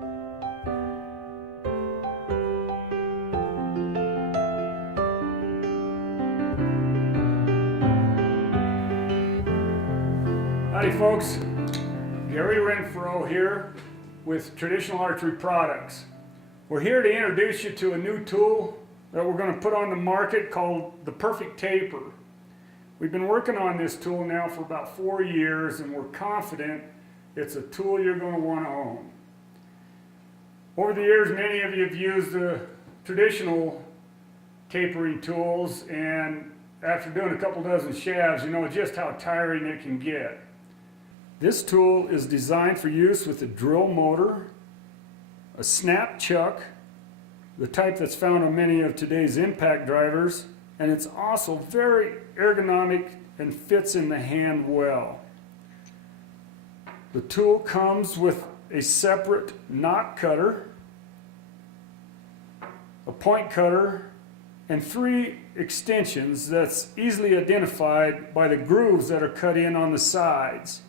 Howdy folks, Gary Renfro here with Traditional Archery Products. We're here to introduce you to a new tool that we're going to put on the market called the Perfect Taper. We've been working on this tool now for about 4 years, and we're confident it's a tool you're going to want to own. Over the years, many of you have used the traditional tapering tools, and after doing a couple dozen shafts, you know just how tiring it can get. This tool is designed for use with a drill motor, a snap chuck, the type that's found on many of today's impact drivers, and it's also very ergonomic and fits in the hand well. The tool comes with a separate knot cutter, a point cutter, and 3 extensions that's easily identified by the grooves that are cut in on the sides.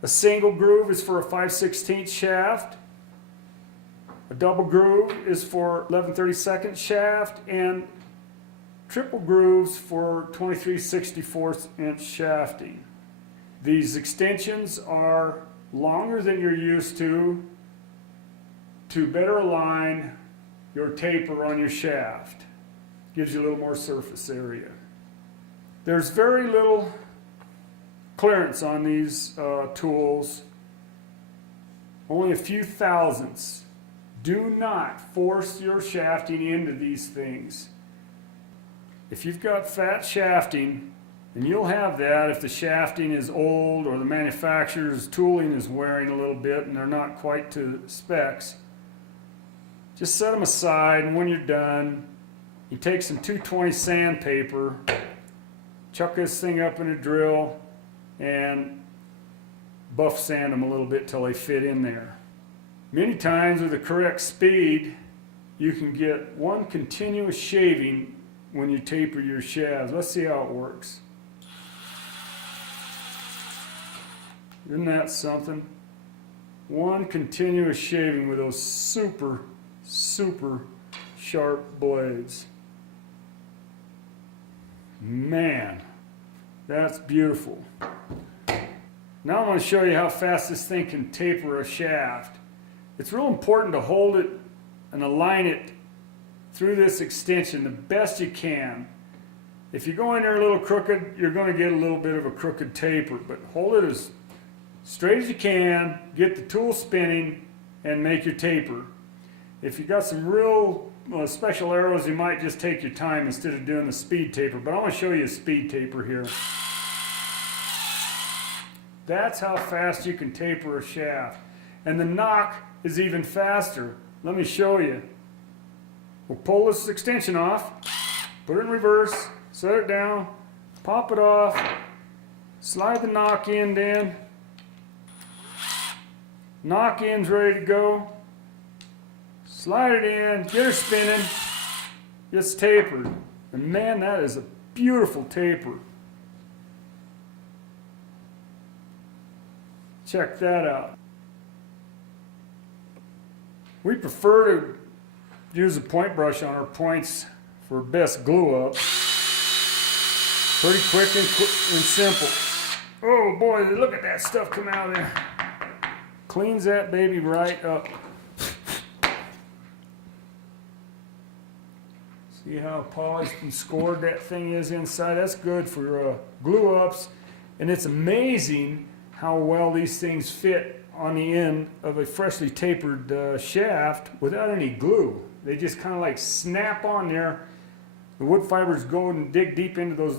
A single groove is for a 5/16 shaft, a double groove is for 11/32 shaft, and triple grooves for 23/64 inch shafting. These extensions are longer than you're used to better align your taper on your shaft. Gives you a little more surface area. There's very little clearance on these tools, only a few thousandths. Do not force your shafting into these things. If you've got fat shafting, and you'll have that if the shafting is old or the manufacturer's tooling is wearing a little bit and they're not quite to specs, just set them aside, and when you're done, you take some 220 sandpaper, chuck this thing up in a drill, and buff sand them a little bit till they fit in there. Many times with the correct speed, you can get one continuous shaving when you taper your shafts. Let's see how it works. Isn't that something? One continuous shaving with those super sharp blades. Man, that's beautiful. Now I'm going to show you how fast this thing can taper a shaft. It's real important to hold it and align it through this extension the best you can. If you go in there a little crooked, you're going to get a little bit of a crooked taper, but hold it as straight as you can, get the tool spinning, and make your taper. If you've got some real special arrows, you might just take your time instead of doing the speed taper, but I'm going to show you a speed taper here. That's how fast you can taper a shaft. And the knock is even faster. Let me show you. We'll pull this extension off, put it in reverse, set it down, pop it off, slide the knock end in. Knock end's ready to go. Slide it in, get her spinning, it's tapered. And man, that is a beautiful taper. Check that out. We prefer to use a point brush on our points for best glue up. Pretty quick and simple. Oh boy, look at that stuff come out of there. Cleans that baby right up. See how polished and scored that thing is inside? That's good for glue ups, and it's amazing how well these things fit on the end of a freshly tapered shaft without any glue. They just kind of like snap on there. The wood fibers go and dig deep into those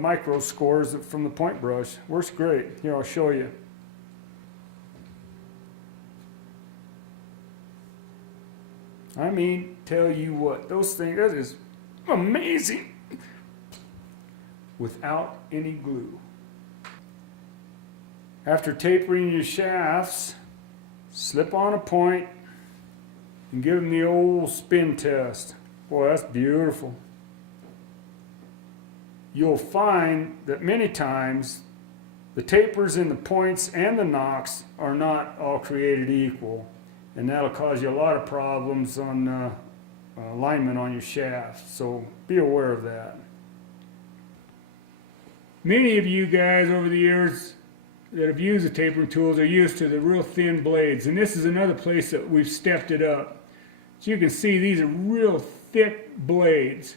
micro scores from the point brush. Works great. Here, I'll show you. I mean, tell you what, those things, that is amazing without any glue. After tapering your shafts, slip on a point and give them the old spin test. Boy, that's beautiful. You'll find that many times the The tapers in the points and the nocks are not all created equal, and that'll cause you a lot of problems on alignment on your shaft, so be aware of that. Many of you guys over the years that have used the tapering tools are used to the real thin blades, and this is another place that we've stepped it up. So you can see these are real thick blades.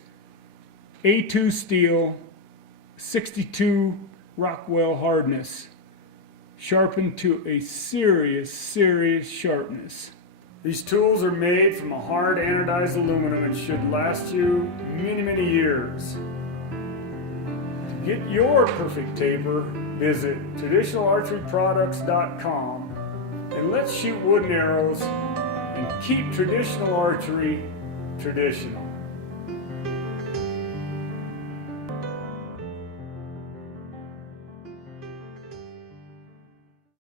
A2 steel, 62 Rockwell hardness, sharpened to a serious sharpness. These tools are made from a hard anodized aluminum and should last you many years. To get your perfect taper, visit traditionalarcheryproducts.com and let's shoot wooden arrows and keep traditional archery traditional.